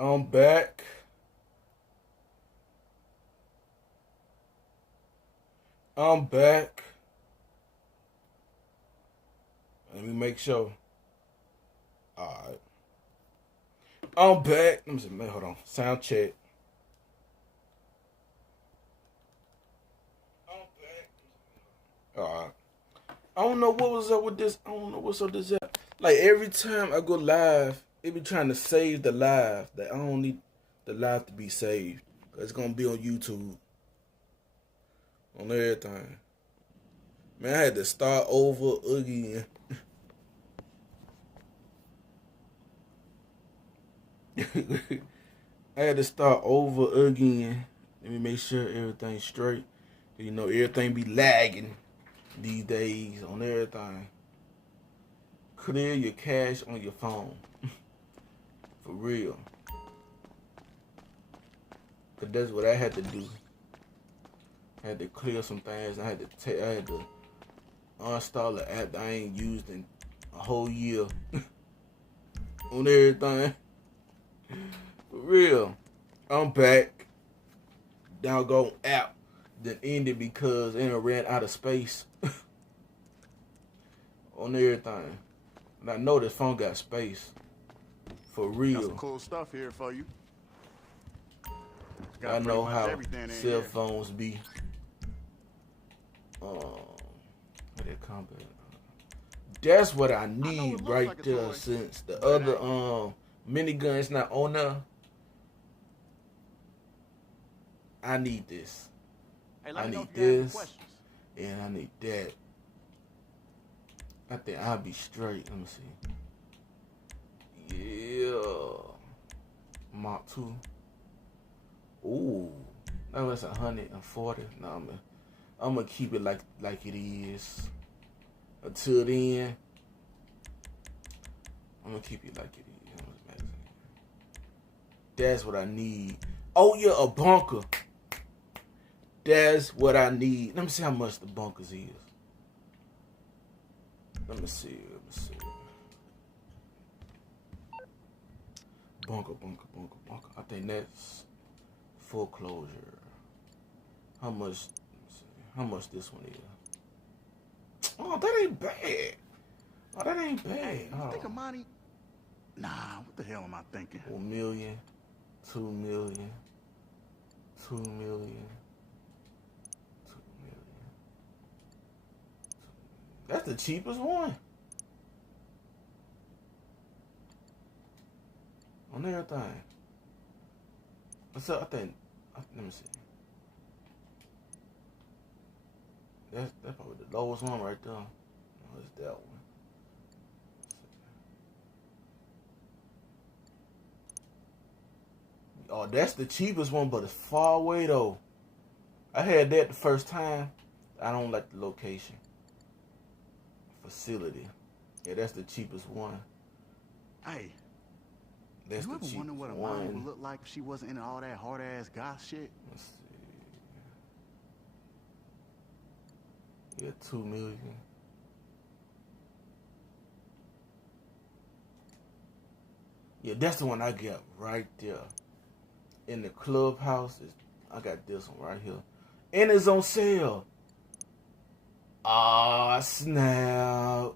I'm back. I'm back. Let me make sure. Alright. I'm back. Let me see, man, hold on. Sound check. I'm back. Alright. I don't know what was up with this. I don't know what's up with this app. Like every time I go live, it be trying to save the live. That I don't need the live to be saved. It's gonna be on YouTube. On everything. Man, I had to start over again. I had to start over again. Let me make sure everything's straight. You know, everything be lagging these days on everything. Clear your cache on your phone. For real. Cause that's what I had to do. I had to clear some things. I had to uninstall the app that I ain't used in a whole year. On everything. For real. I'm back. Doggone app that ended because it ran out of space. On everything. And I know this phone got space. For real. Got some cool stuff here for you. I know how cell phones be. That's what I need right there. Since the other minigun's not on there, I need this. I need this, and I need that. I think I'll be straight. Let me see. Yeah, Mark 2. Ooh, that was 140. No, I'm gonna keep it like it is. Until then, I'm gonna keep it like it is. That's what I need. Oh yeah, a bunker. That's what I need. Let me see how much the bunkers is. Let me see. Bunker. I think that's foreclosure. How much? How much this one is? Oh, that ain't bad. Oh, that ain't bad. Hey, you think of money? Nah, what the hell am I thinking? 1 million, 2 million, 2 million, 2 million. That's the cheapest one. On everything. So I think, let me see. That's probably the lowest one right there. No, it's that one. Oh, that's the cheapest one, but it's far away though. I had that the first time. I don't like the location. Facility. Yeah, that's the cheapest one. Hey, that's you the ever cheapest wonder what a one. mom would look like if she wasn't into all that hard ass goth shit? Let's see. Yeah, 2 million. Yeah, that's the one I got right there. In the clubhouse, I got this one right here. And it's on sale. Oh, snap.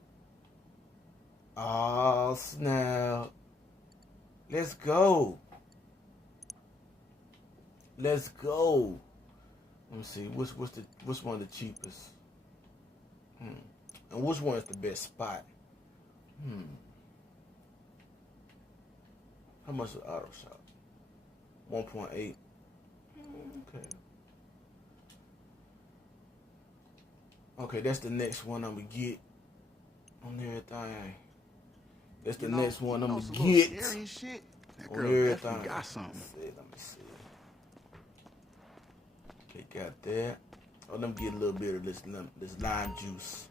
Oh, snap. Let's go. Let's go. Let me see. Which one the cheapest? And which one is the best spot? How much is auto shop? 1.8. Okay. Okay, that's the next one I'm gonna get on everything. That's the next one I'm gonna get on everything. Got something. Let me see. Okay, got that. Oh, let me get a little bit of this lime juice.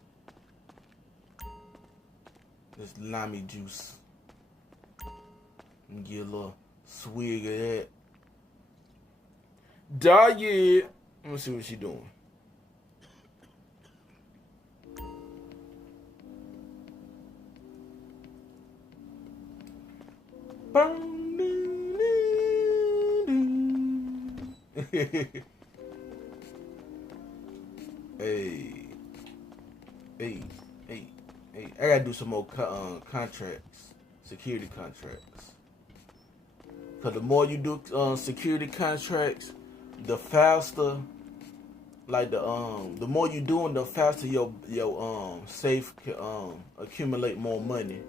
This limey juice. Let me get a little swig of that. Diet. Let me see what she doing. Hey, hey, hey, hey. I gotta do some more contracts, security contracts. Cause the more you do security contracts, the faster, like the more you doing, the faster your safe can accumulate more money.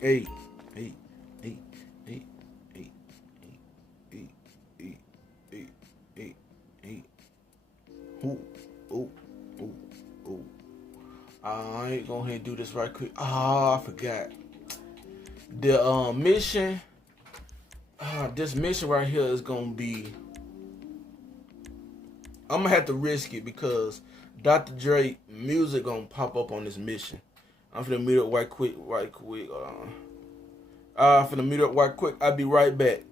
Hey, hey, hey, hey, hey, hey, hey, hey, hey, hey. Ooh, ooh, ooh, ooh. I ain't gonna ahead and do this right quick. Ah, I forgot. The mission. This mission right here is gonna be. I'm gonna have to risk it because Dr. Dre music gonna pop up on this mission. I'm finna meet up right quick, right quick. Finna meet up right quick. I'll be right back.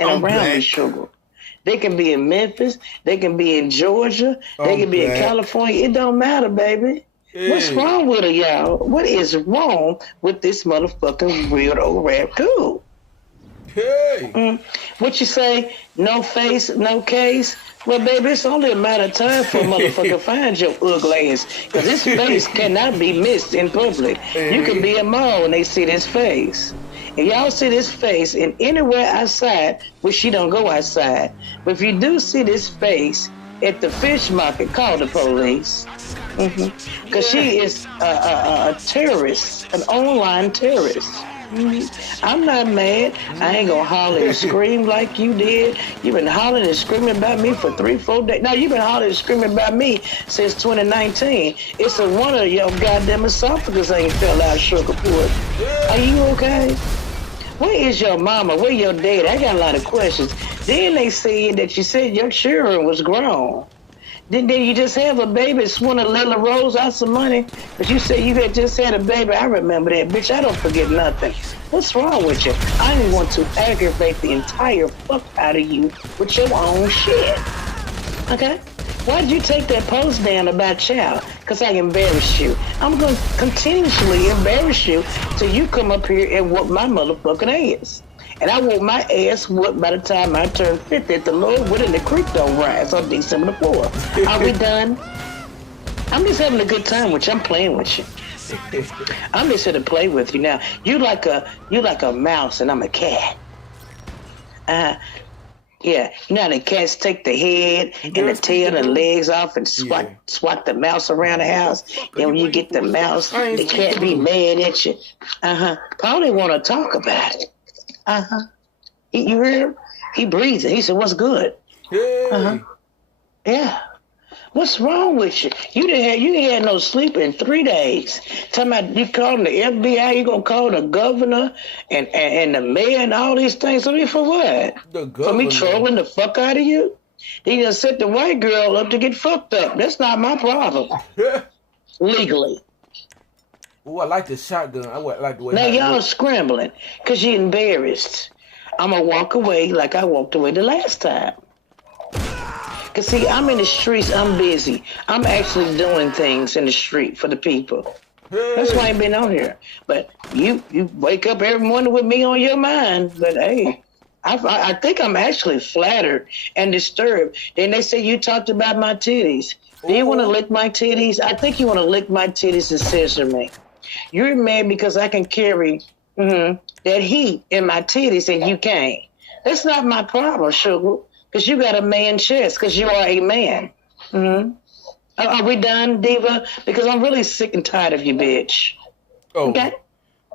and I'm around black. me, sugar. They can be in Memphis. They can be in Georgia. They can be in California. It don't matter, baby. Hey. What's wrong with her, y'all? What is wrong with this motherfucking weirdo raccoon? Hey. What you say? No face, no case? Well, baby, it's only a matter of time for a motherfucker find your ugly ass. Because this face cannot be missed in public. Hey. You can be a mall and they see this face. And y'all see this face in anywhere outside, which she don't go outside. But if you do see this face at the fish market, call the police. Because she is a terrorist, an online terrorist. I'm not mad. I ain't gonna holler and scream like you did. You've been hollering and screaming about me for 3-4 days. Now, you've been hollering and screaming about me since 2019. It's a wonder your goddamn esophagus ain't fell out, sugar puss. Are you okay? Where is your mama? Where your dad? I got a lot of questions. Then they said that you said your children was grown. Then you just have a baby, swing a Lila Rose out some money, but you said you had just had a baby. I remember that, bitch. I don't forget nothing. What's wrong with you? I am going to aggravate the entire fuck out of you with your own shit. Okay? Why'd you take that post down about child? Because I embarrassed you. I'm going to continuously embarrass you till you come up here and whoop my motherfucking ass. And I want my ass whooped by the time I turn 50 at the Lord Wood and the Creek don't rise on December the 4th. Are we done? I'm just having a good time with you. I'm playing with you. I'm just here to play with you. Now, you like a mouse and I'm a cat. Yeah, you know how the cats take the head and the tail and the legs off and swat the mouse around the house. And when you get the mouse, the cat be mad at you. Probably want to talk about it. You hear him? He breathes. He said, "What's good?" Yeah. What's wrong with you? You didn't have no sleep in 3 days. Talking about you calling the FBI, you gonna call the governor and the mayor and all these things. I mean, for what? For me trolling the fuck out of you? He just set the white girl up to get fucked up. That's not my problem. Legally. Oh, I like the shotgun. I like the way. Now y'all scrambling because you're embarrassed. I'm going to walk away like I walked away the last time. Because, see, I'm in the streets. I'm busy. I'm actually doing things in the street for the people. That's why I ain't been on here. But you wake up every morning with me on your mind. But, hey, I think I'm actually flattered and disturbed. Then they say you talked about my titties. Do you want to lick my titties? I think you want to lick my titties and scissor me. You're mad because I can carry that heat in my titties and you can't. That's not my problem, sugar, because you got a man chest, because you are a man. Are we done, Diva? Because I'm really sick and tired of you, bitch. Oh, okay?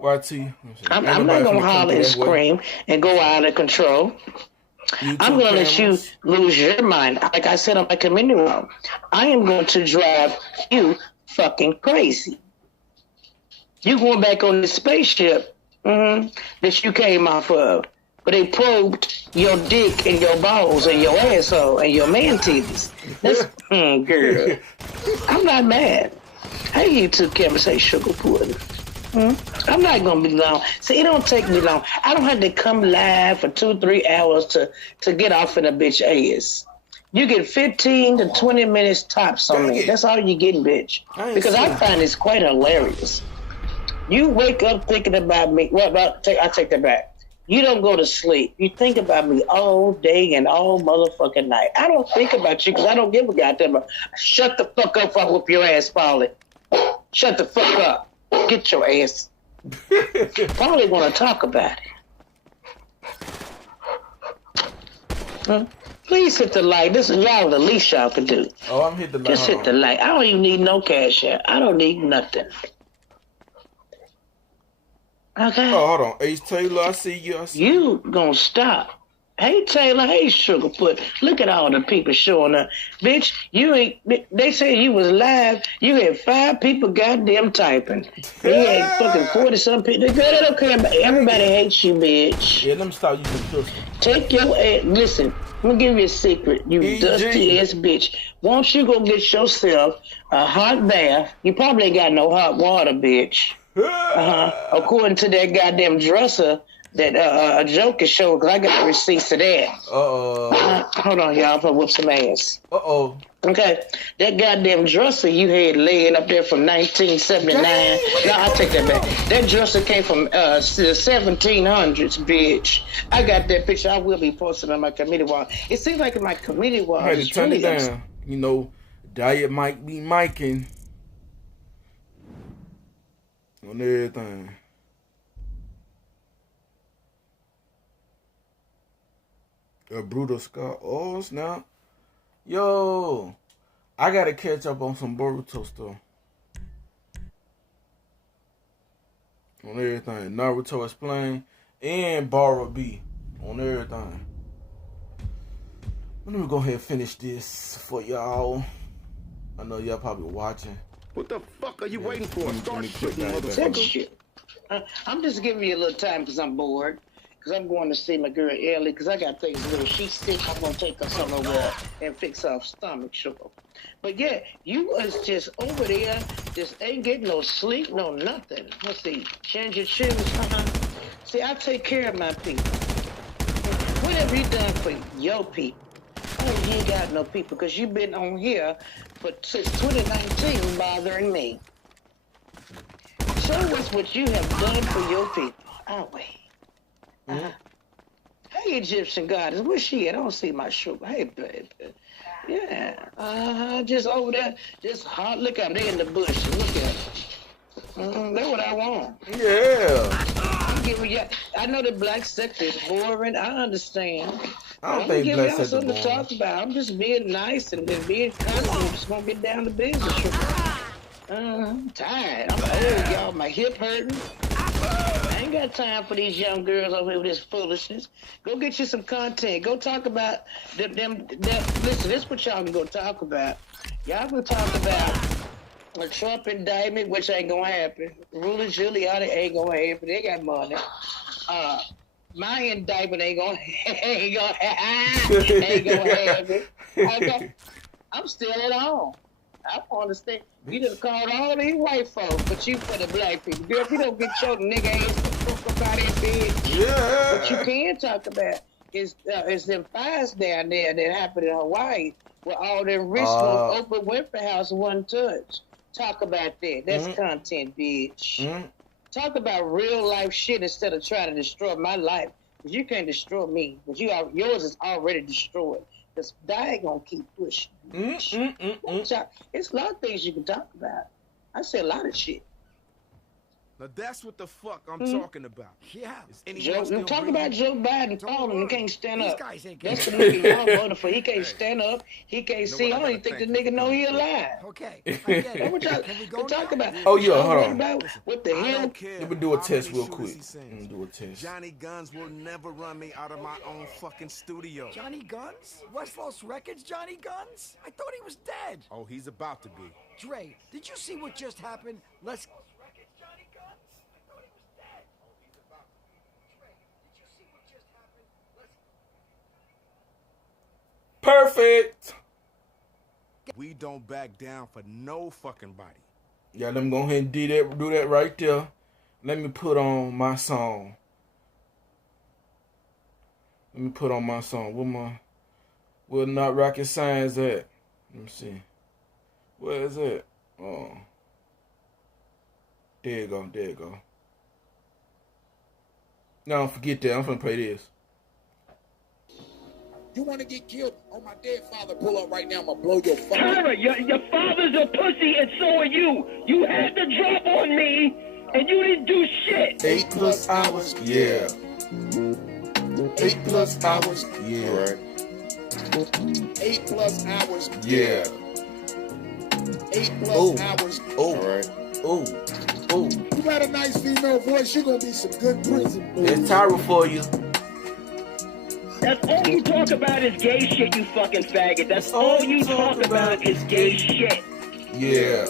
YT. I'm not going to holler and scream and go out of control. I'm going to let you lose your mind. Like I said on my community room, I am going to drive you fucking crazy. You going back on the spaceship that you came off of, but they probed your dick and your balls and your asshole and your man titties. That's, girl, I'm not mad. Hey, you two can say sugar pudding. I'm not going to be long. See, it don't take me long. I don't have to come live for 2-3 hours to get off in a bitch ass. You get 15 to 20 minutes tops on me. That's all you getting, bitch. Because I find this quite hilarious. You wake up thinking about me. I take that back. You don't go to sleep. You think about me all day and all motherfucking night. I don't think about you because I don't give a goddamn. Shut the fuck up if I whoop your ass, Paulie. Shut the fuck up. Get your ass. Probably want to talk about it. Please hit the like. This is y'all the least y'all can do. Oh, I'm hitting the like. Just hit the like. I don't even need no cash out. I don't need nothing. Okay. Oh, hold on. Ace Taylor, I see you. You gonna stop. Hey, Taylor. Hey, Sugarfoot. Look at all the people showing up. Bitch, you ain't... They say you was live. You had 5 people goddamn typing. You had fucking 40-some people. They don't care about... Everybody hates you, bitch. Yeah, let me stop using pistol. Take your ass... Listen, I'm gonna give you a secret. You dusty-ass bitch. Won't you go get yourself a hot bath? You probably ain't got no hot water, bitch. According to that goddamn dresser that a joke is showing because I got the receipts of that. Hold on, y'all. I'm gonna whoop some ass. Okay, that goddamn dresser you had laying up there from 1979. No, I'll take that back. That dresser came from the 1700s, bitch. I got that picture. I will be posting on my committee wall. It seems like my committee wall. I had to turn it down. You know, Diet might be miking on everything. A brutal scar. Oh, snap. Yo, I gotta catch up on some Boruto stuff. On everything. Naruto Explained and Borrow B on everything. Let me go ahead and finish this for y'all. I know y'all probably watching. What the fuck are you waiting for? Start shooting, motherfucker. I'm just giving you a little time because I'm bored. Because I'm going to see my girl Ellie. Because I got things to do. She's sick. I'm going to take her somewhere and fix her stomach sugar. But yeah, you was just over there. Just ain't getting no sleep, no nothing. Let's see. Change your shoes. See, I take care of my people. What have you done for your people? Oh, you ain't got no people. Because you've been on here since 2019 bothering me. Show us what you have done for your people. Oh, wait. Hey, Egyptian goddess, where's she at? I don't see my shoe. Hey, baby. Yeah. Just over there. Just hot. Look at them. They in the bush. Look at them. That's what I want. Yeah. I know the black sector is boring. I understand. I don't think black sector is something boring. to talk about. I'm just being nice and being kind. I'm just going to get down to business. I'm tired. I'm old, y'all. My hip hurting. I ain't got time for these young girls over here with this foolishness. Go get you some content. Go talk about them. Listen, this is what y'all can go talk about. Y'all can talk about a Trump indictment, which ain't gonna happen. Rudy Giuliani ain't gonna happen. They got money. My indictment ain't gonna happen. Okay. I'm still at home. I don't understand. You done called all these white folks, but you for the black people. Girl, if you don't get your nigga ass up out that bed. Yeah. What you can talk about is them fires down there that happened in Hawaii where all them rich folks Oprah Winfrey house one touch. Talk about that. That's content, bitch. Talk about real life shit instead of trying to destroy my life. Because you can't destroy me. Because yours is already destroyed. Because I ain't gonna keep pushing. It's a lot of things you can talk about. I say a lot of shit. Now that's what the fuck I'm talking about. Yeah. Talk about Joe Biden falling. He can't stand up. Guys ain't That's the nigga y'all voted for. He can't stand up. He can't see. I don't even think the nigga know he alive. Okay. I get it. What y'all talk about? Oh, yeah, hold on. What the hell? Let me do a test real quick. Do a test. Johnny Guns will never run me out of my own fucking studio. Johnny Guns? Westfall's Records Johnny Guns? I thought he was dead. Oh, he's about to be. Dre, did you see what just happened? Let's... Perfect. We don't back down for no fucking body. Yeah, let me go ahead and do that right there. Let me put on my song. Where Not Rocket Science at? Let me see. Where is it? Oh. There you go. No, forget that. I'm finna play this. You want to get killed on my dead father? Pull up right now. I'm going to blow your fucking... Tyra, your father's a pussy and so are you. You had the drop on me and you didn't do shit. 8+ hours, yeah. 8+ hours, yeah. Right. 8+ hours, yeah. 8+ hours. Oh, right. Oh. You got a nice female voice. You're going to be some good prison. It's Tyra for you. That's all you talk about is gay shit, you fucking faggot. That's all you talk about is gay shit. Yeah.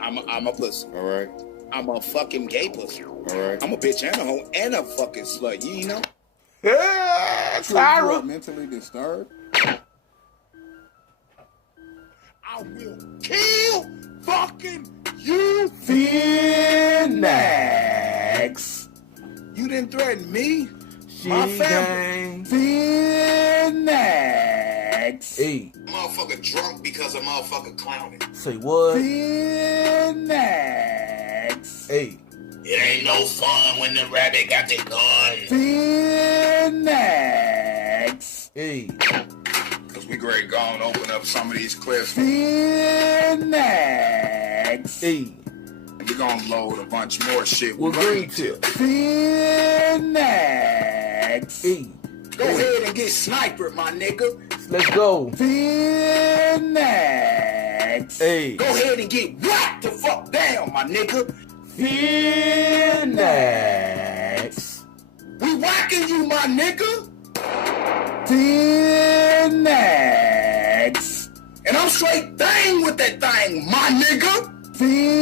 I'm a pussy, all right? I'm a fucking gay pussy, all right? I'm a bitch and a hoe and a fucking slut, you know? Yeah, Tyra. Mentally disturbed? I will kill fucking you. Phoenix. You You didn't threaten me. She My family. Phoenix. Hey, Motherfucker drunk because of motherfucker clowning. say what? Phoenix. Hey, It ain't no fun when the rabbit got the gun. Phoenix. hey, Cause we great gone open up some of these clips. Phoenix. hey. We gonna load a bunch more shit With green tip. Phoenix. Hey, Go ahead and get sniped, my nigga. let's go. Phoenix. Hey, Go ahead and get whacked the fuck down, my nigga. Phoenix. We whacking you, my nigga. Phoenix. And I'm straight thing with that thing, my nigga. Phoenix.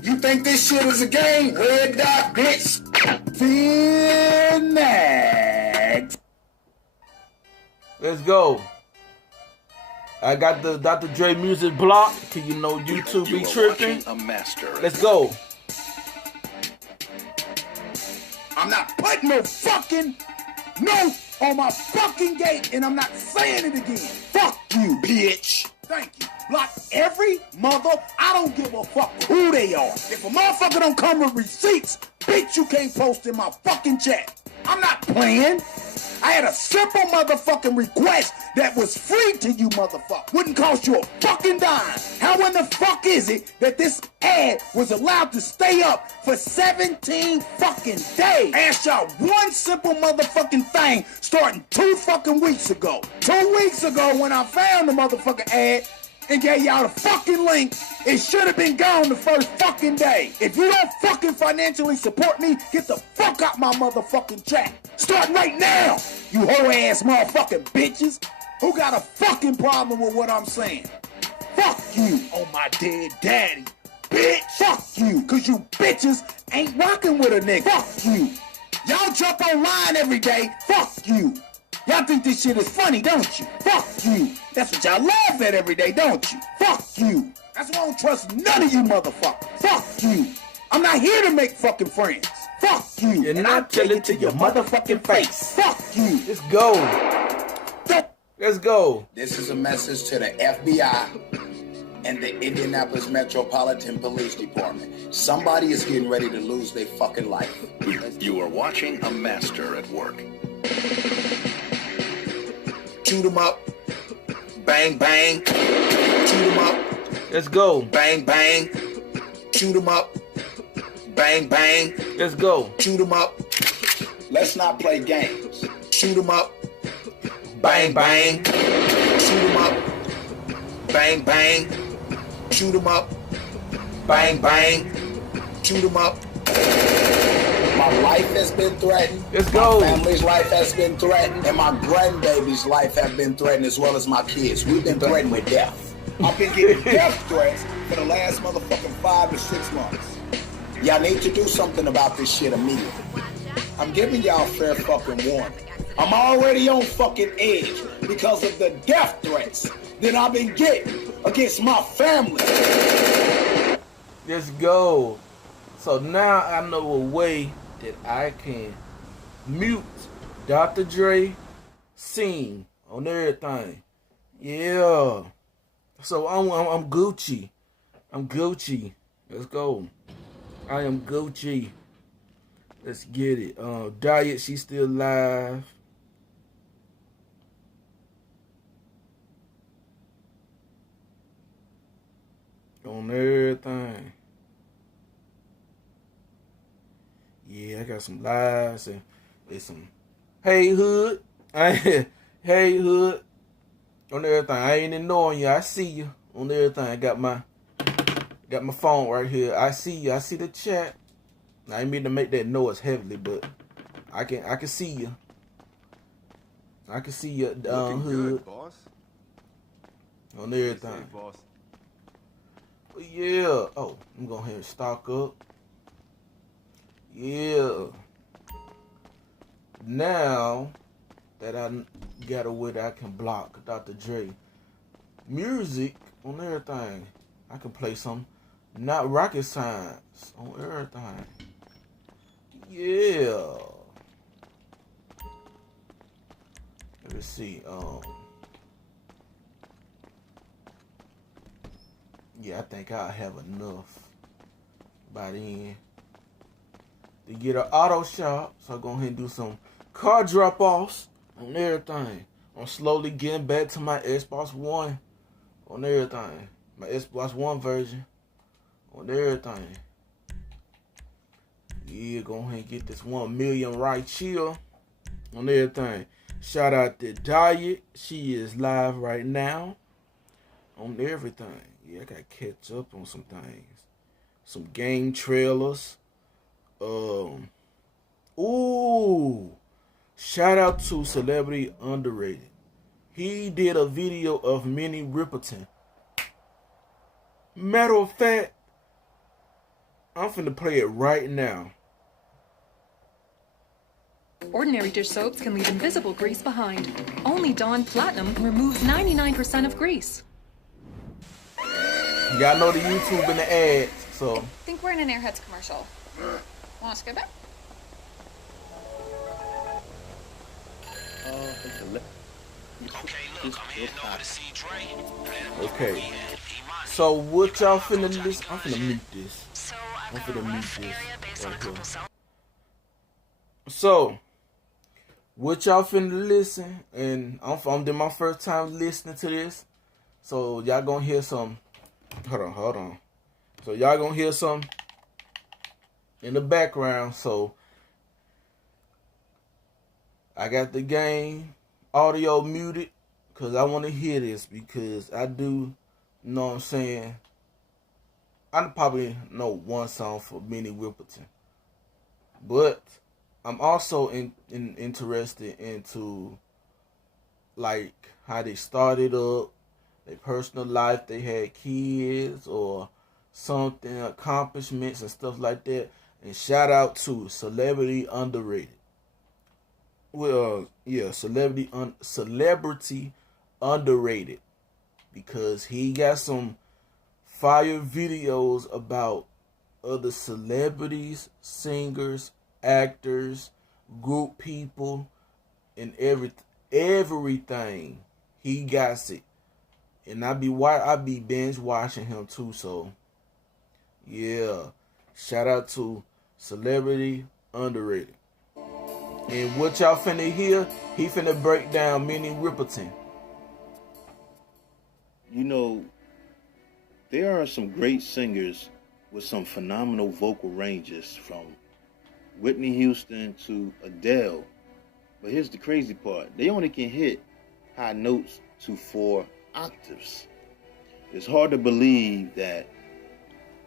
You think this shit is a game? Red dot, bitch. Phoenix. Let's go. I got the Dr. Dre music blocked, cause you know YouTube be tripping. Let's go. I'm not putting no fucking note on my fucking gate, and I'm not saying it again. Fuck you, bitch. Thank you. Block every mother. I don't give a fuck who they are. If a motherfucker don't come with receipts, bitch, you can't post in my fucking chat. I'm not playing. I had a simple motherfucking request that was free to you, motherfucker. Wouldn't cost you a fucking dime. How in the fuck is it that this ad was allowed to stay up for 17 fucking days? I asked y'all one simple motherfucking thing starting 2 fucking weeks ago. 2 weeks ago when I found the motherfucking ad and gave y'all the fucking link, it should have been gone the first fucking day. If you don't fucking financially support me, get the fuck out my motherfucking chat. Start right now, you hoe-ass motherfucking bitches who got a fucking problem with what I'm saying. Fuck you on my dead daddy, bitch. Fuck you, cause you bitches ain't rocking with a nigga. Fuck you. Y'all jump online every day. Fuck you. Y'all think this shit is funny, don't you? Fuck you. That's what y'all laugh at every day, don't you? Fuck you. That's why I don't trust none of you motherfuckers. Fuck you. I'm not here to make fucking friends. Fuck you. You're And not I'll tell telling it to your motherfucking face. Fuck you. Let's go. Let's go. This is a message to the FBI and the Indianapolis Metropolitan Police Department. Somebody is getting ready to lose their fucking life. You are watching a master at work. Shoot 'em up. Bang, bang. Shoot 'em up. Let's go. Bang, bang. Shoot 'em up. Bang, bang. Let's go. Shoot 'em up. Let's not play games. Shoot 'em up. Bang, bang. Shoot 'em up. Bang, bang. Shoot 'em up. Bang, bang. Shoot 'em up. My life has been threatened. Let's go. My family's life has been threatened. And my grandbaby's life have been threatened as well as my kids. We've been threatened with death. I've been getting death threats for the last motherfucking 5 to 6 months. Y'all need to do something about this shit immediately. I'm giving y'all fair fucking warning. I'm already on fucking edge because of the death threats that I've been getting against my family. Let's go. So now I know a way that I can mute Dr. Dre sing on everything. Yeah. So I'm Gucci. I'm Gucci. Let's go. I am Gucci. Let's get it. Diet, she's still live. On everything. Yeah, I got some lives and some hey hood. Hey hood. On everything. I ain't ignoring you. I see you. On everything. I got my phone right here. I see you. I see the chat. I ain't mean to make that noise heavily, but I can see you. I can see you hood. Good, boss. On everything. Safe, boss. But yeah. Oh, I'm going ahead and stock up. Yeah. Now that I got a way that I can block Dr. Dre music on everything, I can play some Not rocket science on everything. Yeah. Let me see. Yeah, I think I'll have enough by then to get an auto shop. So I'll go ahead and do some car drop-offs on everything. I'm slowly getting back to my Xbox One on everything. My Xbox One version on everything. Yeah, go ahead and get this 1 million right chill on everything. Shout out to Diet. She is live right now on everything. Yeah, I gotta catch up on some things. Some game trailers. Ooh. Shout out to Celebrity Underrated. He did a video of Minnie Riperton. Matter of fact, I'm finna play it right now. Ordinary dish soaps can leave invisible grease behind. Only Dawn Platinum removes 99% of grease. Y'all know the YouTube and the ads, so. I think we're in an Airheads commercial. Want to skip it? Okay. So what y'all finna listen? I'm finna mute this. I'm finna mute this right here. So, what y'all finna listen? And I'm doing my first time listening to this. So y'all gonna hear some. Hold on. So y'all gonna hear some in the background. So I got the game audio muted because I want to hear this, because I do know what I'm saying. I probably know one song for Minnie Riperton, but I'm also interested into like how they started up, their personal life, they had kids or something, accomplishments and stuff like that. And shout out to Celebrity Underrated. Well, yeah, Celebrity Underrated, because he got some fire videos about other celebrities, singers, actors, group people, and everything. He got it, and I be binge watching him too. So yeah, shout out to Celebrity Underrated. And what y'all finna hear, he finna break down Minnie Riperton. You know, there are some great singers with some phenomenal vocal ranges, from Whitney Houston to Adele. But here's the crazy part. They only can hit high notes to 4 octaves. It's hard to believe that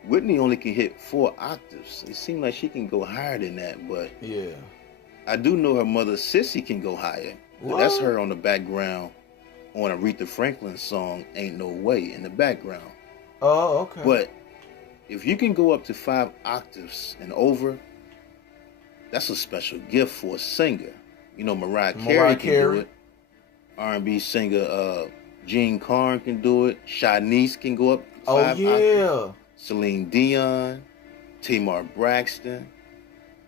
Whitney only can hit 4 octaves. It seems like she can go higher than that, but yeah, I do know her mother Sissy can go higher. That's her on the background on Aretha Franklin's song Ain't No Way in the background. Oh, okay. But if you can go up to 5 octaves and over, that's a special gift for a singer. You know, Mariah Carey can do it. R&B singer Jean Carn can do it. Shanice can go up 5 octaves. Celine Dion, Tamar Braxton,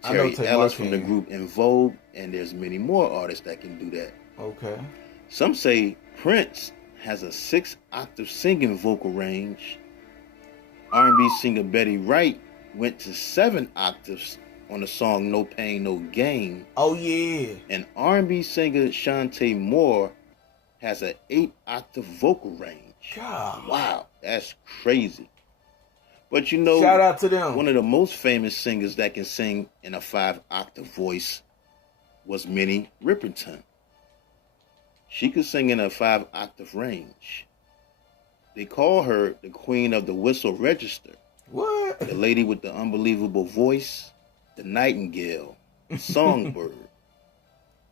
Terry Ellis from the group In Vogue, and there's many more artists that can do that. Okay. Some say Prince has a 6 octave singing vocal range. R&B singer Betty Wright went to 7 octaves on the song No Pain, No Gain. Oh, yeah. And R&B singer Shantae Moore has an 8 octave vocal range. God. Wow, that's crazy. But you know, shout out to them. One of the most famous singers that can sing in a 5 octave voice was Minnie Riperton. She could sing in a 5 octave range. They call her the queen of the whistle register. What? The lady with the unbelievable voice, the nightingale, the songbird.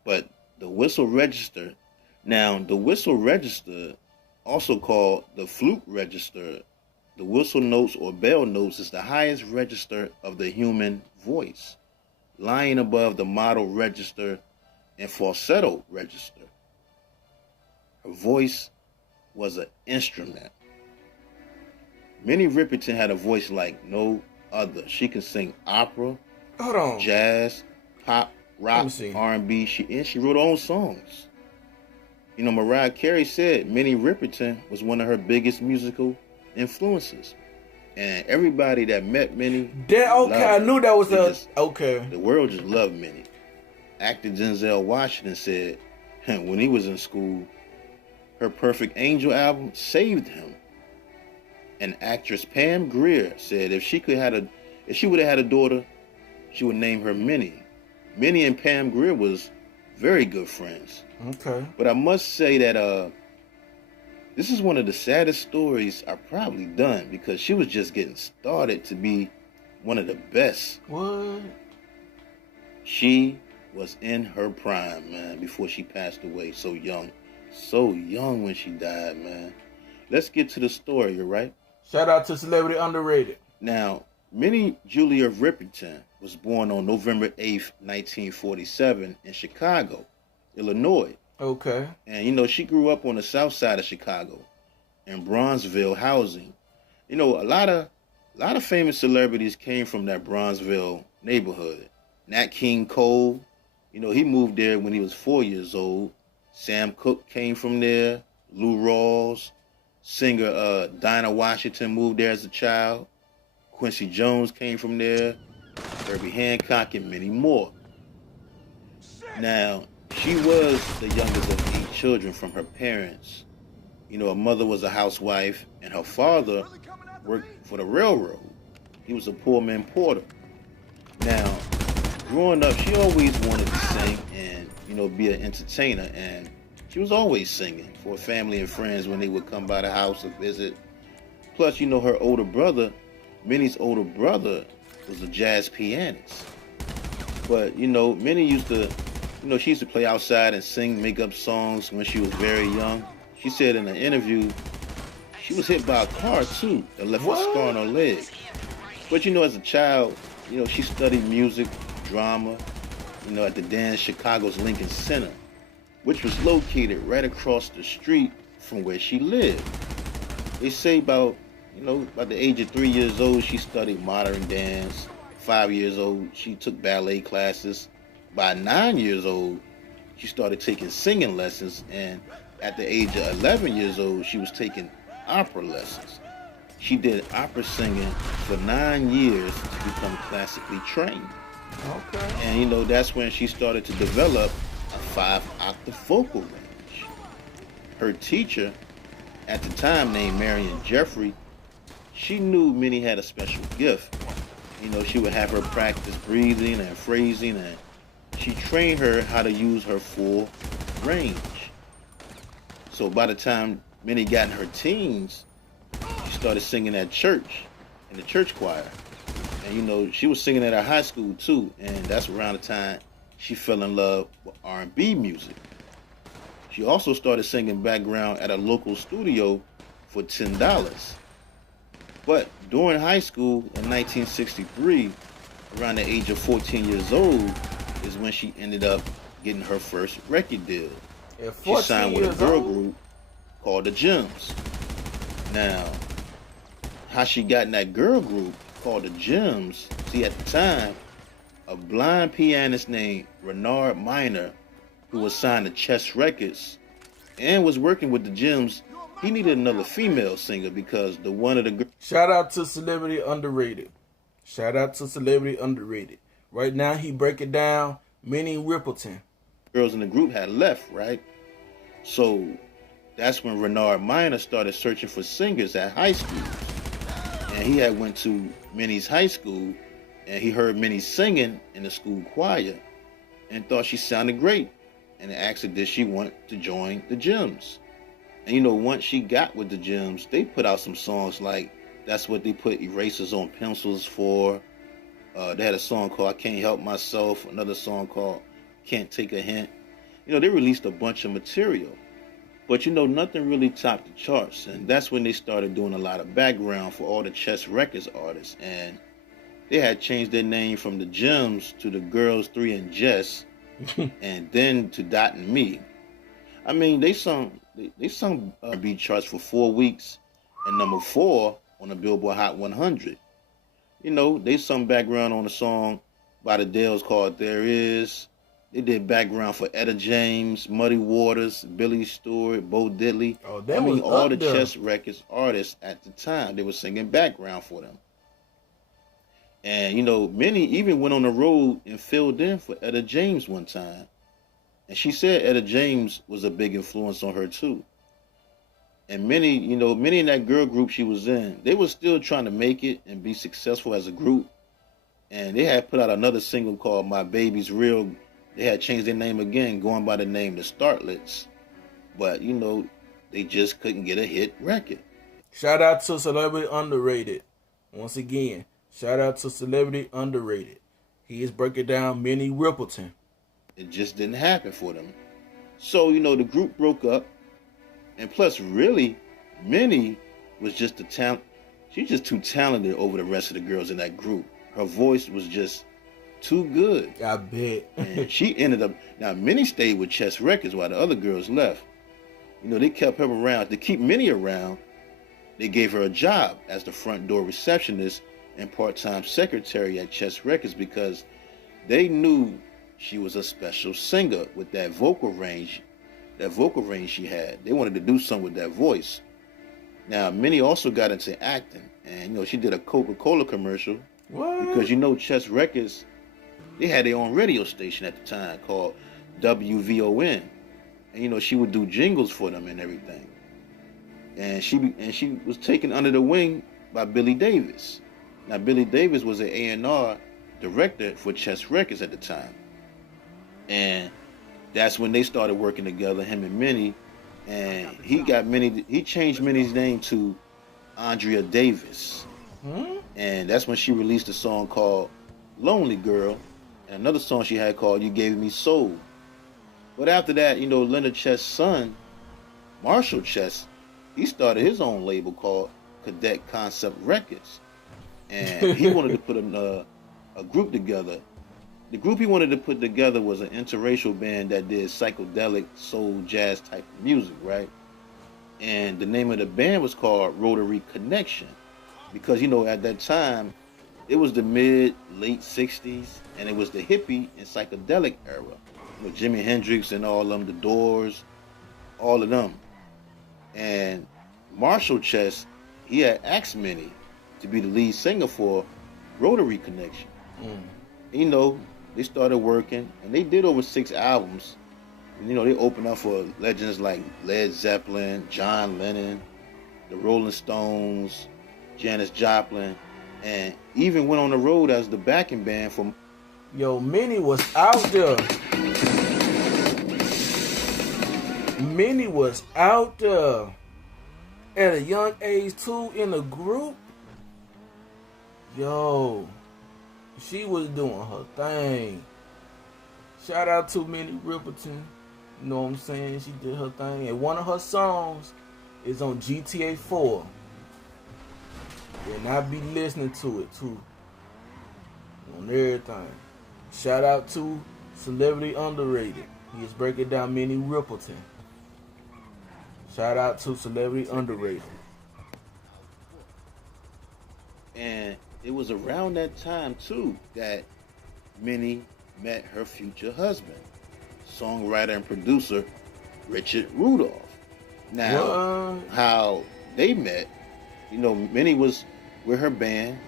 But the whistle register, now the whistle register, also called the flute register, the whistle notes or bell notes, is the highest register of the human voice, lying above the model register and falsetto register. Her voice was an instrument. Minnie Riperton had a voice like no other. She can sing opera, Hold on. jazz, pop, rock, R&B. She wrote her own songs. You know, Mariah Carey said Minnie Riperton was one of her biggest musical influences. And everybody that met Minnie, I knew that was the world just loved Minnie. Actor Denzel Washington said when he was in school, her Perfect Angel album saved him. And actress Pam Grier said if she would have had a daughter, she would name her Minnie. Minnie and Pam Grier was very good friends. Okay. But I must say that this is one of the saddest stories I've probably done because she was just getting started to be one of the best. What? She was in her prime, man, before she passed away. So young when she died, man. Let's get to the story, right? Shout out to Celebrity Underrated. Now, Minnie Julia Riperton was born on November 8th, 1947 in Chicago, Illinois. Okay. And, you know, she grew up on the south side of Chicago in Bronzeville housing. You know, a lot of famous celebrities came from that Bronzeville neighborhood. Nat King Cole, you know, he moved there when he was 4 years old. Sam Cooke came from there. Lou Rawls. Singer Dinah Washington moved there as a child. Quincy Jones came from there. Herbie Hancock and many more. Now, she was the youngest of 8 children from her parents. You know, her mother was a housewife and her father worked for the railroad. He was a poor man porter. Now, growing up, she always wanted to sing and, you know, be an entertainer. And she was always singing for family and friends when they would come by the house to visit. Plus, you know, her older brother, Minnie's older brother, was a jazz pianist. But, you know, Minnie used to, you know, she used to play outside and sing, make up songs when she was very young. She said in an interview, she was hit by a car too that left a scar on her leg. But, you know, as a child, you know, she studied music, drama, you know, at the then Chicago's Lincoln Center, which was located right across the street from where she lived. They say about the age of 3 years old, she studied modern dance. 5 years old, she took ballet classes. By 9 years old, she started taking singing lessons. And at the age of 11 years old, she was taking opera lessons. She did opera singing for 9 years to become classically trained. Okay. And, you know, that's when she started to develop a 5-octave vocal range. Her teacher, at the time named Marion Jeffrey, she knew Minnie had a special gift. You know, she would have her practice breathing and phrasing, and she trained her how to use her full range. So by the time Minnie got in her teens, she started singing at church, in the church choir. And, you know, she was singing at her high school too, and that's around the time she fell in love with R&B music. She also started singing background at a local studio for $10. But during high school in 1963, around the age of 14 years old, is when she ended up getting her first record deal. She signed with a girl group called the Gems. Now, how she got in that girl group called the Gems, see, at the time, a blind pianist named Renard Minor, who was signed to Chess Records and was working with the Gems, he needed another female singer because the one of the... Shout out to Celebrity Underrated. Shout out to Celebrity Underrated. Right now, he break it down, Minnie Riperton. Girls in the group had left, right? So that's when Renard Minor started searching for singers at high school. And he had went to Minnie's high school, and he heard Minnie singing in the school choir and thought she sounded great. And asked her, did she want to join the Gems? And, you know, once she got with the Gems, they put out some songs like, that's what they put erasers on pencils for. They had a song called I Can't Help Myself, another song called Can't Take a Hint. You know, they released a bunch of material. But, you know, nothing really topped the charts. And that's when they started doing a lot of background for all the Chess Records artists. And they had changed their name from the Gems to the Girls 3 and Jess, and then to Dot and Me. I mean, they sung R&B charts for 4 weeks, and number 4 on the Billboard Hot 100. You know, they sung background on a song by the Dells called There Is. They did background for Etta James, Muddy Waters, Billy Stewart, Bo Diddley. Oh, that was all the there. Chess Records artists at the time, they were singing background for them. And, you know, Minnie even went on the road and filled in for Etta James one time. And she said Etta James was a big influence on her, too. And Minnie, you know, Minnie and that girl group she was in, they were still trying to make it and be successful as a group. And they had put out another single called My Baby's Real. They had changed their name again, going by the name The Startlets. But, you know, they just couldn't get a hit record. Shout out to Celebrity Underrated. Once again, shout out to Celebrity Underrated. He is breaking down Minnie Riperton. It just didn't happen for them. So, you know, the group broke up. And plus, really, Minnie was just a talent. She's just too talented over the rest of the girls in that group. Her voice was just too good. I bet. And she ended up, now Minnie stayed with Chess Records while the other girls left. You know, they kept her around. To keep Minnie around, they gave her a job as the front door receptionist and part-time secretary at Chess Records because they knew she was a special singer with that vocal range she had. They wanted to do something with that voice. Now, Minnie also got into acting, and, you know, she did a Coca-Cola commercial. What? Because, you know, Chess Records, they had their own radio station at the time called WVON. And, you know, she would do jingles for them and everything. And she was taken under the wing by Billy Davis. Now, Billy Davis was an A&R director for Chess Records at the time. And that's when they started working together, him and Minnie. And he changed Minnie's name to Andrea Davis. And that's when she released a song called Lonely Girl, and another song she had called You Gave Me Soul. But after that, you know, Leonard Chess' son, Marshall Chess, he started his own label called Cadet Concept Records. And he wanted to put a group together. The group he wanted to put together was an interracial band that did psychedelic, soul, jazz type of music, right? And the name of the band was called Rotary Connection. Because, you know, at that time, it was the late 60s, and it was the hippie and psychedelic era. You know, Jimi Hendrix and all of them, the Doors, all of them. And Marshall Chess, he had asked Minnie to be the lead singer for Rotary Connection. You know, they started working, and they did over 6 albums. And, you know, they opened up for legends like Led Zeppelin, John Lennon, the Rolling Stones, Janis Joplin, and even went on the road as the backing band for... Yo, Minnie was out there. Minnie was out there at a young age too in the group. Yo, she was doing her thing. Shout out to Minnie Riperton. You know what I'm saying? She did her thing. And one of her songs is on GTA 4. And I be listening to it too. On everything. Shout out to Celebrity Underrated. He is breaking down Minnie Riperton. Shout out to Celebrity Underrated. And it was around that time too that Minnie met her future husband, songwriter and producer Richard Rudolph. Now, how they met, you know, Minnie was with her band,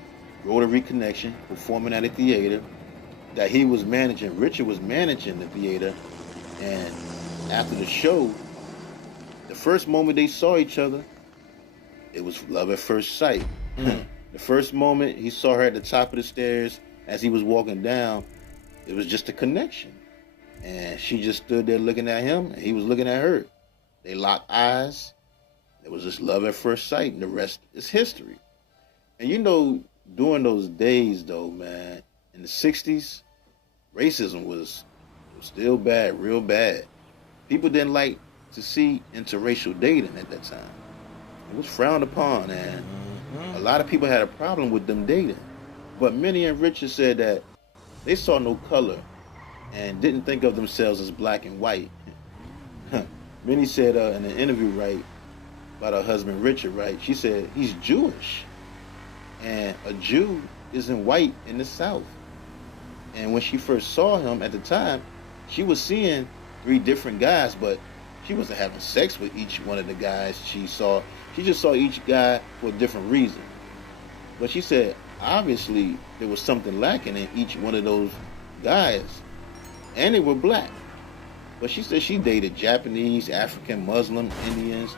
Rotary Connection, performing at a theater that he was managing. Richard was managing the theater, and after the show, the first moment they saw each other, it was love at first sight. The first moment he saw her at the top of the stairs as he was walking down, it was just a connection. And she just stood there looking at him, and he was looking at her. They locked eyes. It was just love at first sight, and the rest is history. And you know, during those days, though, man, in the 60s, racism was still bad, real bad. People didn't like to see interracial dating at that time. It was frowned upon, and a lot of people had a problem with them dating. But Minnie and Richard said that they saw no color and didn't think of themselves as black and white. Minnie said in an interview, right, about her husband Richard, right, she said, he's Jewish. And a Jew isn't white in the South. And when she first saw him at the time, she was seeing 3 different guys, but she wasn't having sex with each one of the guys she saw. She just saw each guy for a different reason. But she said, obviously, there was something lacking in each one of those guys. And they were black. But she said she dated Japanese, African, Muslim, Indians.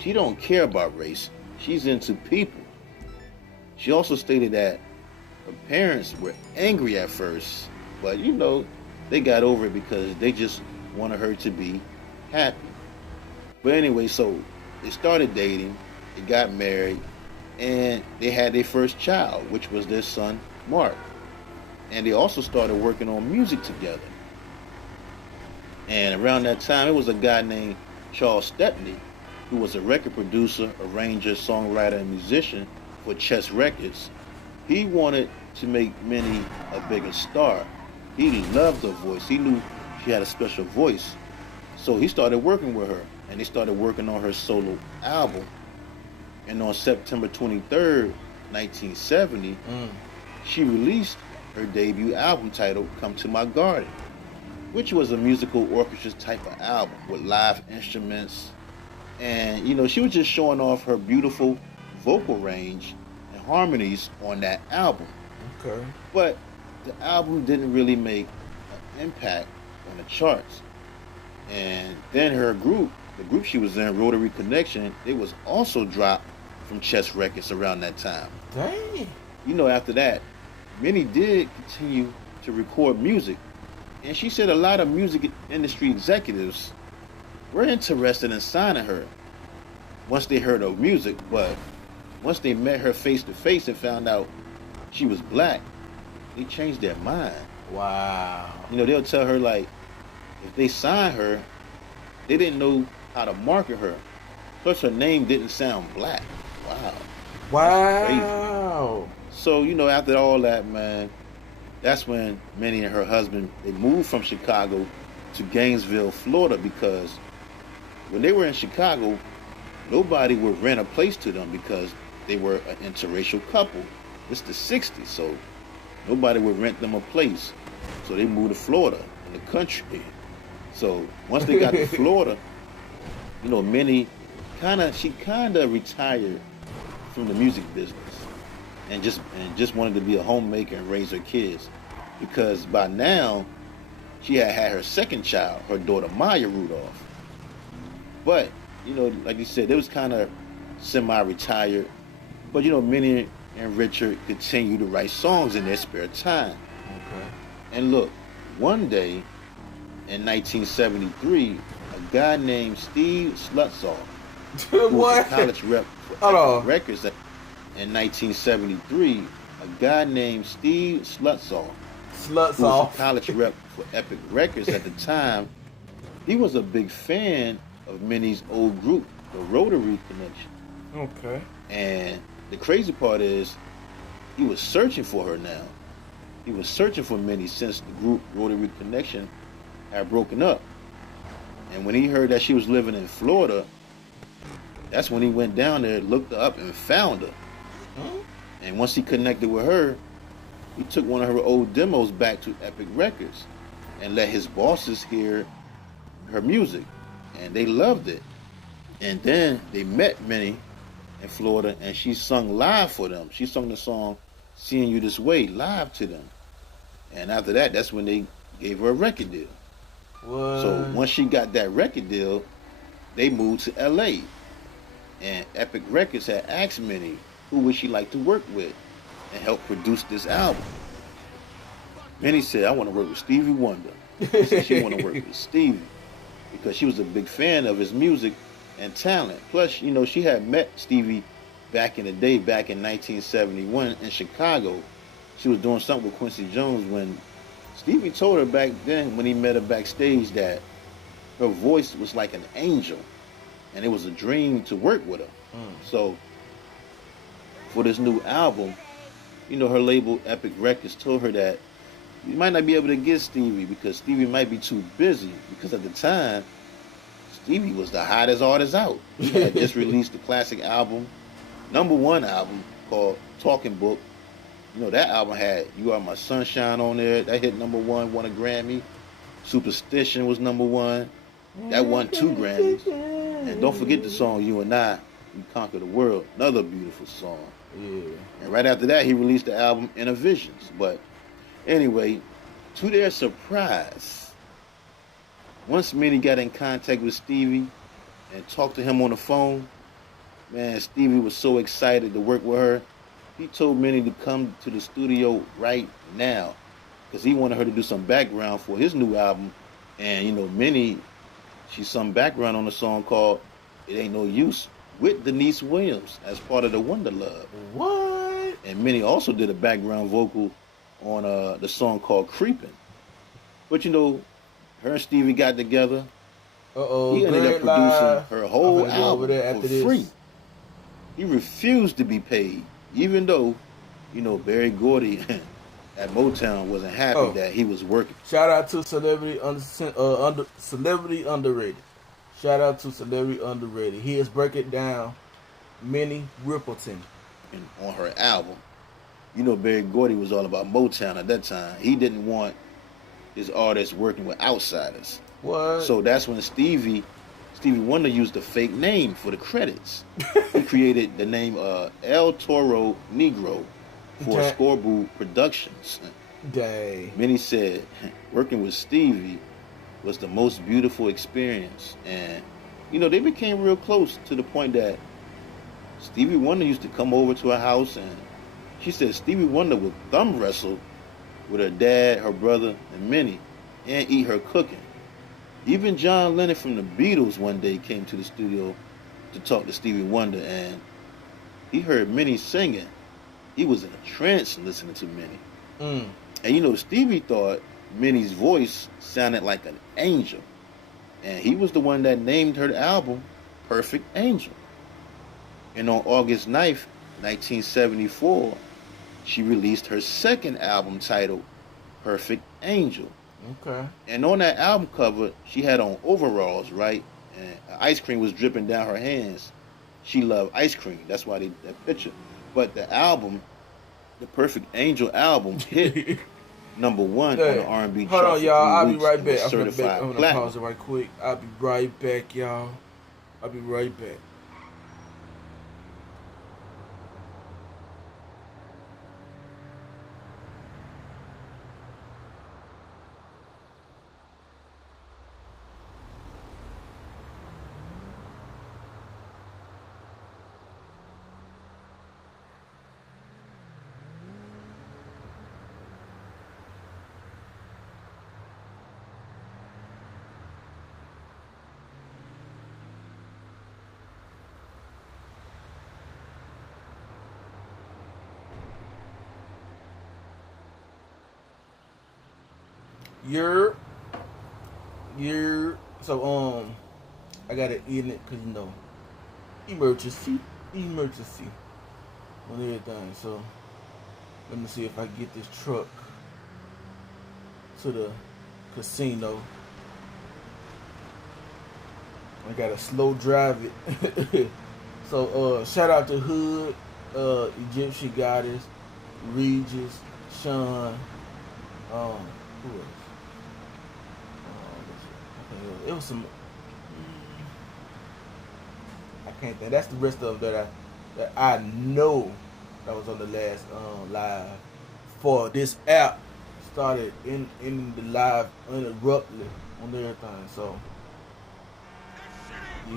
She don't care about race. She's into people. She also stated that her parents were angry at first, but you know, they got over it because they just wanted her to be happy. But anyway, so they started dating, they got married, and they had their first child, which was their son, Mark. And they also started working on music together. And around that time, it was a guy named Charles Stepney, who was a record producer, arranger, songwriter, and musician for Chess Records. He wanted to make Minnie a bigger star. He loved her voice. He knew she had a special voice. So he started working with her, and they started working on her solo album. And on September 23rd, 1970, she released her debut album titled Come to My Garden, which was a musical orchestra type of album with live instruments. And, you know, she was just showing off her beautiful vocal range and harmonies on that album. Okay. But the album didn't really make an impact on the charts. And then her group, the group she was in, Rotary Connection, it was also dropped from Chess Records around that time. Dang. You know, after that, Minnie did continue to record music. And she said a lot of music industry executives were interested in signing her once they heard her music, but once they met her face to face and found out she was black, they changed their mind. Wow. You know, they'll tell her, like, if they sign her, they didn't know how to market her. Plus, her name didn't sound black. Wow. Wow. So, you know, after all that, man, that's when Minnie and her husband, they moved from Chicago to Gainesville, Florida, because when they were in Chicago, nobody would rent a place to them because they were an interracial couple. It's the 60s, so nobody would rent them a place. So they moved to Florida, in the country. So once they got to Florida, you know, Minnie she kind of retired from the music business and just wanted to be a homemaker and raise her kids, because by now she had her second child, her daughter Maya Rudolph. But you know, like you said, they was kind of semi-retired. But you know, Minnie and Richard continued to write songs in their spare time. Okay. And look, one day in 1973, a guy named Steve Slutzoff, who was a college rep for Epic Records in 1973, a guy named Steve Slutzoff, who was a college rep for Epic Records at the time, he was a big fan of Minnie's old group, the Rotary Connection. Okay. And the crazy part is, he was searching for her now. He was searching for Minnie since the group Rotary Connection had broken up. And when he heard that she was living in Florida, that's when he went down there, looked her up, and found her. Huh? And once he connected with her, he took one of her old demos back to Epic Records and let his bosses hear her music. And they loved it. And then they met Minnie in Florida, and she sung live for them. She sung the song Seeing You This Way live to them. And after that, that's when they gave her a record deal. What? So once she got that record deal, they moved to LA. And Epic Records had asked Minnie who would she like to work with and help produce this album. Minnie said, I want to work with Stevie Wonder. She said she want to work with Stevie because she was a big fan of his music and talent. Plus, you know, she had met Stevie back in the day, back in 1971 in Chicago. She was doing something with Quincy Jones when Stevie told her back then, when he met her backstage, that her voice was like an angel and it was a dream to work with her. So for this new album, you know, her label Epic Records told her that you might not be able to get Stevie because Stevie might be too busy, because at the time Stevie was the hottest artist out. He had just released the classic album, #1 album, called Talking Book. You know, that album had You Are My Sunshine on there. That hit #1, won a Grammy. Superstition was #1. That won 2 Grammys. And don't forget the song You and I, We Conquer the World. Another beautiful song. Yeah. And right after that, he released the album Inner Visions. But anyway, to their surprise, once Minnie got in contact with Stevie and talked to him on the phone, man, Stevie was so excited to work with her. He told Minnie to come to the studio right now because he wanted her to do some background for his new album. And, you know, Minnie, she sung background on a song called It Ain't No Use with Denise Williams as part of the Wonder Love. What? And Minnie also did a background vocal on the song called Creepin'. But, you know, her and Stevie got together. He ended up producing her whole album for free. He refused to be paid, even though, you know, Berry Gordy at Motown wasn't happy that he was working. Shout out to Celebrity Underrated. Shout out to Celebrity Underrated. He is breaking down Minnie Riperton. And on her album, you know, Berry Gordy was all about Motown at that time. He didn't want his artists working with outsiders. What? So that's when Stevie Wonder used a fake name for the credits. He created the name El Toro Negro for Scoreboot Productions. Dang. Minnie said working with Stevie was the most beautiful experience. And, you know, they became real close to the point that Stevie Wonder used to come over to her house, and she said Stevie Wonder would thumb wrestle with her dad, her brother, and Minnie, and eat her cooking. Even John Lennon from the Beatles one day came to the studio to talk to Stevie Wonder, and he heard Minnie singing. He was in a trance listening to Minnie. And you know, Stevie thought Minnie's voice sounded like an angel. And he was the one that named her album Perfect Angel. And on August 9th, 1974, she released her second album titled Perfect Angel. Okay. And on that album cover, she had on overalls, right? And ice cream was dripping down her hands. She loved ice cream. That's why that picture. But the album, the Perfect Angel album, hit #1 on the R&B chart. Hold on, y'all. I'll be right back. I'm gonna pause it right quick. I'll be right back, y'all. I'll be right back. So I gotta end it because, you know, emergency on everything. So let me see if I can get this truck to the casino. I gotta slow drive it. So shout out to Hood, Egyptian Goddess, Regis, Sean, who else? It was some. I can't think. That's the rest of that I know that was on the last live for this app. Started in the live unabruptly on everything. So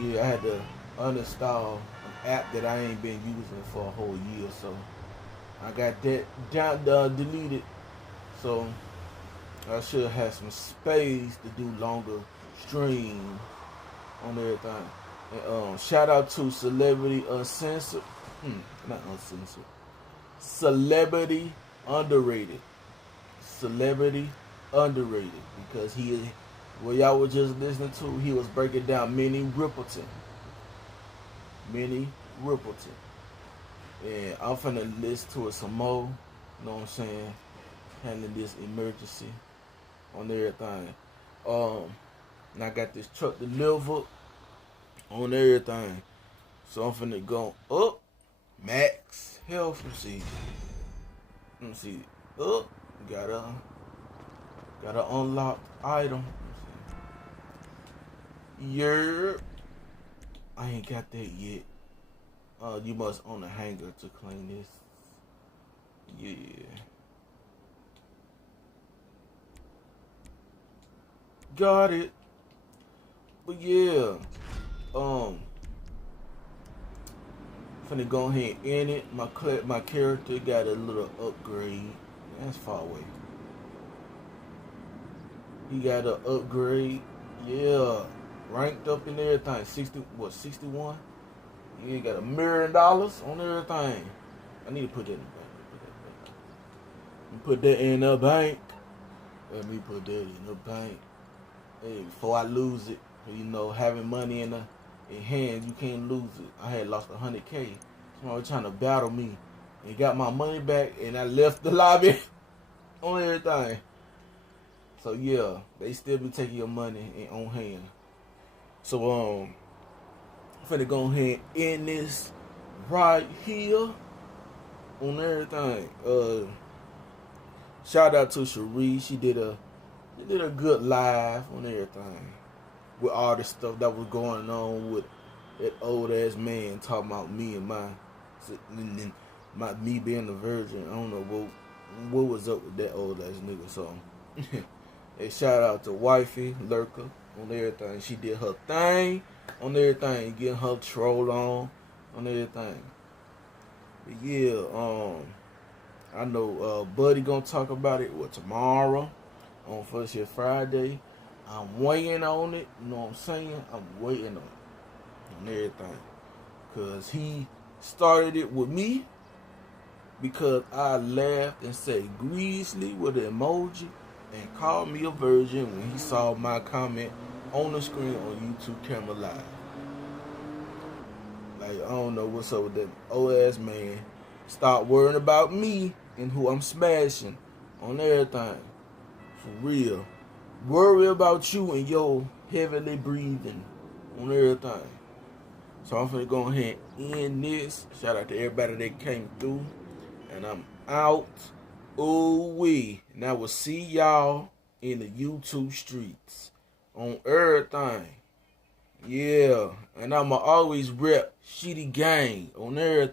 yeah, I had to uninstall an app that I ain't been using for a whole year. So I got that deleted. So I should have some space to do longer stream on everything. And, shout out to Celebrity Uncensored. Not Uncensored. Celebrity Underrated. Celebrity Underrated. Because what y'all were just listening to, he was breaking down Minnie Riperton. And I'm finna listen to it some more. You know what I'm saying? Handling this emergency on everything. And I got this truck delivered on everything. So I'm finna go up. Max health. Let me see. Oh, got a unlocked item. Yeah. I ain't got that yet. You must own a hanger to claim this. Yeah. Got it. But yeah. Finna go ahead and end it. My character got a little upgrade. That's far away. He got an upgrade. Yeah. Ranked up in everything. 61? You got $1 million on everything. I need to put that in the bank. Put that in the bank. Let me put that in the bank. Hey, before I lose it. You know, having money in hand, you can't lose it. I had lost 100K. Somebody was trying to battle me. And got my money back, and I left the lobby on everything. So yeah, they still be taking your money on hand. So I'm finna go ahead and end this right here on everything. Shout out to Cherie. She did a good live on everything. With all the stuff that was going on with that old ass man talking about me and me being a virgin. I don't know what was up with that old ass nigga. So hey, shout out to Wifey Lurker on everything. She did her thing on everything, getting her troll on everything. But yeah, I know Buddy gonna talk about it tomorrow on First Year Friday. I'm waiting on it, you know what I'm saying? I'm waiting on everything. Because he started it with me because I laughed and said Greasley with an emoji and called me a virgin when he saw my comment on the screen on YouTube camera live. Like, I don't know what's up with that old ass man. Stop worrying about me and who I'm smashing on everything. For real. Worry about you and your heavily breathing on everything. So I'm finna go ahead and end this. Shout out to everybody that came through. And I'm out. Ooh-wee. And I will see y'all in the YouTube streets. On everything. Yeah. And I'ma always rep Shitty Gang on everything.